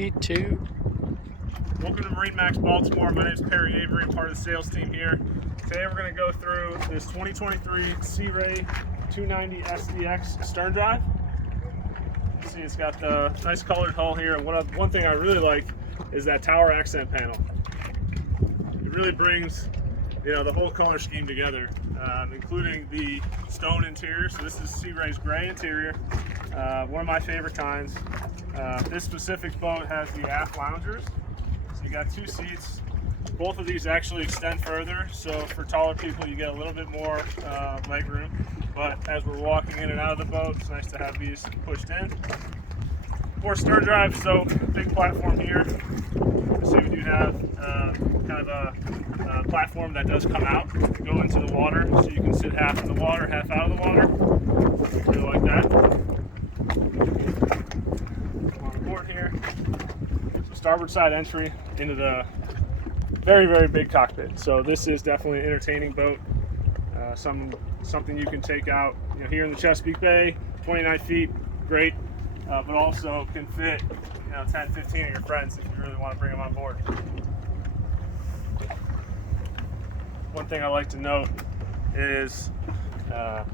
Two. Welcome to MarineMax Baltimore. My name is Perry Avery. I'm part of the sales team here. Today we're going to go through this 2023 Sea Ray 290 SDX stern drive. You see it's got the nice colored hull here, and one thing I really like is that tower accent panel. It really brings the whole color scheme together, including the stone interior. So this is Sea Ray's gray interior, one of my favorite kinds. This specific boat has the aft loungers, so you got two seats. Both of these actually extend further, so for taller people you get a little bit more leg room. But as we're walking in and out of the boat, it's nice to have these pushed in. For stern drive, so big platform here. So we do have kind of a platform that does come out, go into the water, so you can sit half in the water, half out of the water. Really like that. On the board here, so starboard side entry into the very, very big cockpit. So this is definitely an entertaining boat. Something you can take out, here in the Chesapeake Bay. 29 feet, great, but also can fit, 10, 15 of your friends if you really want to bring them on board. One thing I like to note is a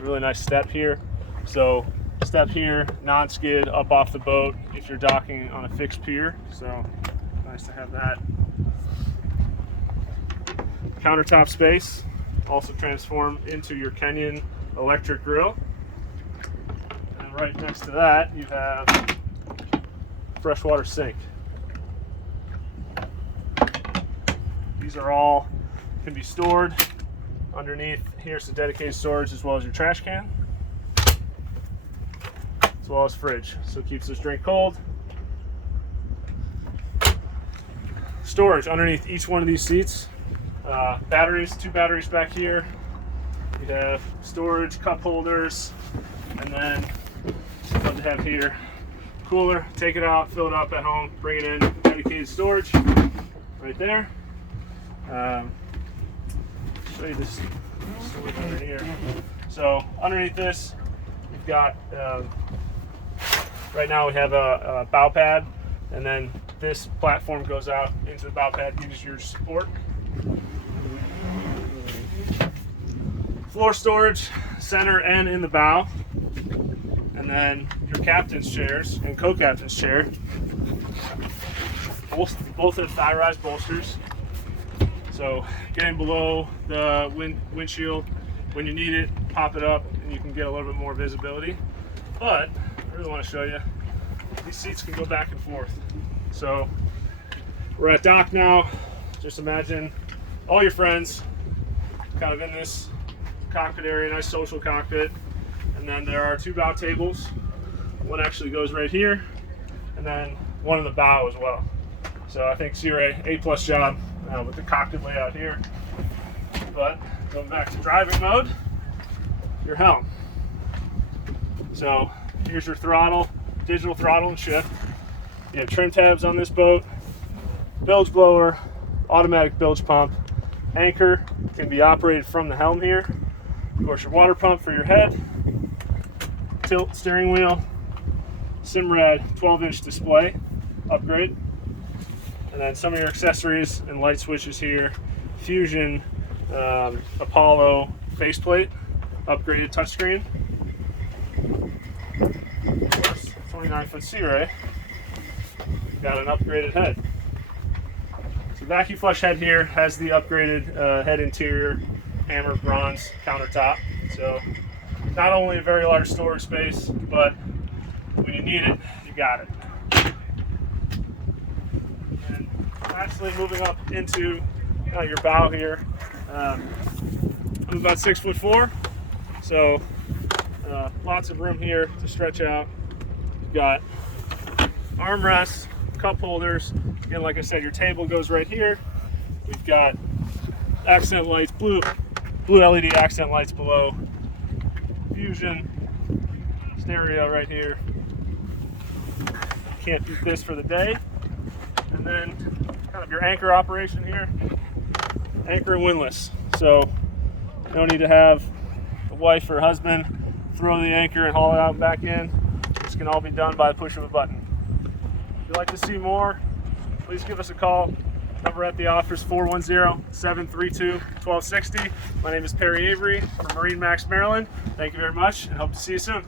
really nice step here. So step here, non-skid up off the boat if you're docking on a fixed pier. So nice to have that. Countertop space also transform into your Kenyan electric grill. And right next to that you have freshwater sink. These are all can be stored underneath. Here's the dedicated storage as well as your trash can, as well as fridge, so it keeps this drink cold. Storage underneath each one of these seats. Batteries, two batteries back here. You have storage, cup holders, and then what they have here, cooler. Take it out, fill it up at home, bring it in. Dedicated storage right there. Show you this storage under here. So underneath this, we've got right now we have a bow pad, and then this platform goes out into the bow pad. Use your support. Floor storage, center and in the bow, and then your captain's chairs and co-captain's chair. Both have thigh-rise bolsters, so getting below the windshield when you need it, pop it up, and you can get a little bit more visibility. But I really want to show you, these seats can go back and forth. So we're at dock now. Just imagine all your friends kind of in this cockpit area, nice social cockpit. And then there are two bow tables. One actually goes right here, and then one in the bow as well. So I think Sea Ray, A+ job with the cockpit layout here. But going back to driving mode, your helm. So here's your throttle, digital throttle and shift. You have trim tabs on this boat, bilge blower, automatic bilge pump, anchor can be operated from the helm here. Of course, your water pump for your head, tilt steering wheel, Simrad 12-inch display upgrade, and then some of your accessories and light switches here. Fusion Apollo faceplate, upgraded touchscreen. Of course, 29-foot Sea Ray, got an upgraded head. So vacuum flush head here has the upgraded head interior, hammer bronze countertop. So not only a very large storage space, but when you need it, you got it. And lastly, moving up into your bow here. I'm about 6'4", so lots of room here to stretch out. You've got armrests, cup holders. Again, like I said, your table goes right here. We've got accent lights, blue LED accent lights below. Fusion stereo right here. Can't beat this for the day. And then kind of your anchor operation here. Anchor and windlass. So no need to have a wife or husband throw the anchor and haul it out and back in. This can all be done by the push of a button. you'd like to see more, please give us a call. Number at the office, 410-732-1260. My name is Perry Avery from MarineMax Maryland. Thank you very much and hope to see you soon.